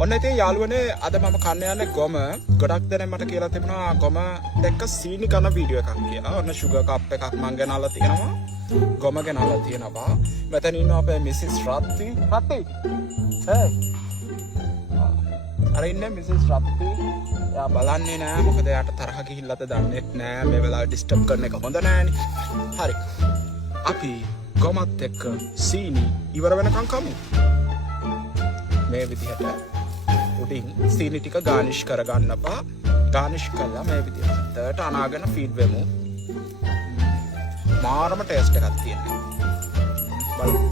ඔන්න ඉතින් යාළුවනේ අද මම කන්න යන්නේ ගොම. ගොඩක් දෙනෙක් මට කියලා තිබුණා ගොම දැක්ක සීනි කන වීඩියෝ එකක් කියලා. ඔන්න ෂුගර් කප් එකක් මං ගෙනල්ලා තියෙනවා. ගොම ගෙනල්ලා තියෙනවා. මෙතන ඉන්නවා අපේ මිසිස් රත්ති. රත්ති. හේ. අර ඉන්නේ මිසිස් රත්ති. එයා බලන්නේ නෑ මොකද එයාට තරහ ගිහිල්ලාද දන්නේ නෑ. මේ වෙලාවේ ඩිස්ටර්බ් කරන එක හොඳ නෑනේ. හරි. අපි ගොමත් එක්ක සීනි ඉවර වෙනකන් කමු. මේ විදිහට උඩින් සීනි ටික ගානිෂ් කරගන්නපා. ගානිෂ් කළා මේ විදිහට අනාගෙන ෆීඩ් වෙමු. මාරම ටේස්ට් එකක් තියෙනවා. බලමු.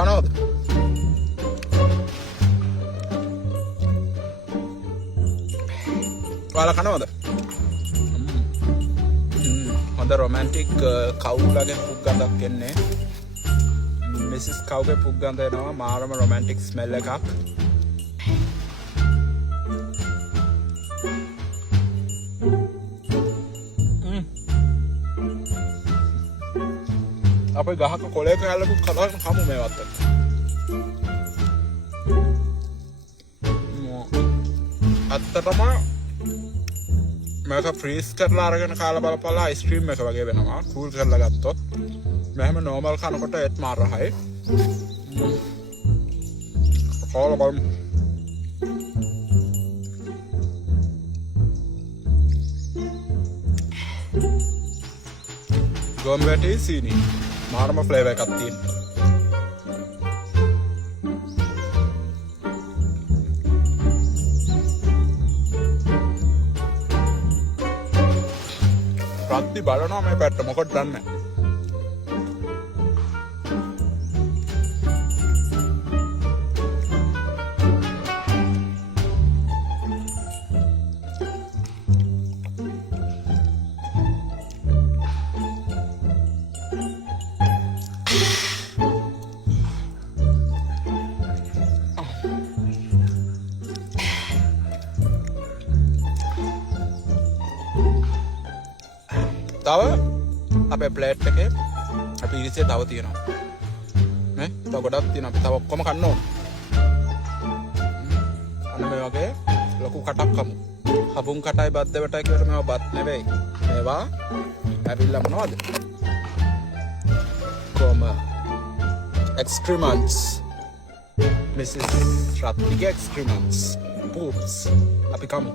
කනවද? ඔයාලා කනවද? හොඳ රොමැන්ටික් කවුලගේ පුක් ගඳක් එන්නේ. මිසිස් කවුගේ පුක් ගඳ එනවා. මාරම රොමැන්ටික් ස්මෙල් එකක්. අපේ ගහක කොලයක හැලකුත් කතාගෙන කමු මේවත් එක්ක. අත්තටම මේක ෆ්‍රීස් කරලා අරගෙන කාලා බලපල්ලා අයිස්ක්‍රීම් එක වගේ වෙනවා. කූල් කරලා ගත්තොත් මෙහෙම නෝමල් කනකොට ඒත් මාර රහයි. කාලා බලමු. ගොම් වැටි සීනි මාරම ෆ්ලේවර් එකක් තියෙනවා. රත්ති බලනවා මේ පැත්ත මොකද දන්නේ. තව අපේ ප්ලේට් එකේ අපි ඉරිසිය තව තියෙනවා නේ. තව ගොඩක් තියෙනවා. අපි තව ඔක්කොම කන්න ඕන. අන්න මේ වගේ ලොකු කටක් කමු. හබුන් කටයි බත් දෙවටයි කියවට මේවා බත් නෙවෙයි. මේවා ඇවිල්ලා මොනවද? කොම එක්ස්ක්‍රීමන්ට්ස්. මිසිස් රත්තිගේ එක්ස්ක්‍රීමන්ට්ස්. පූප්ස්. අපි කමු.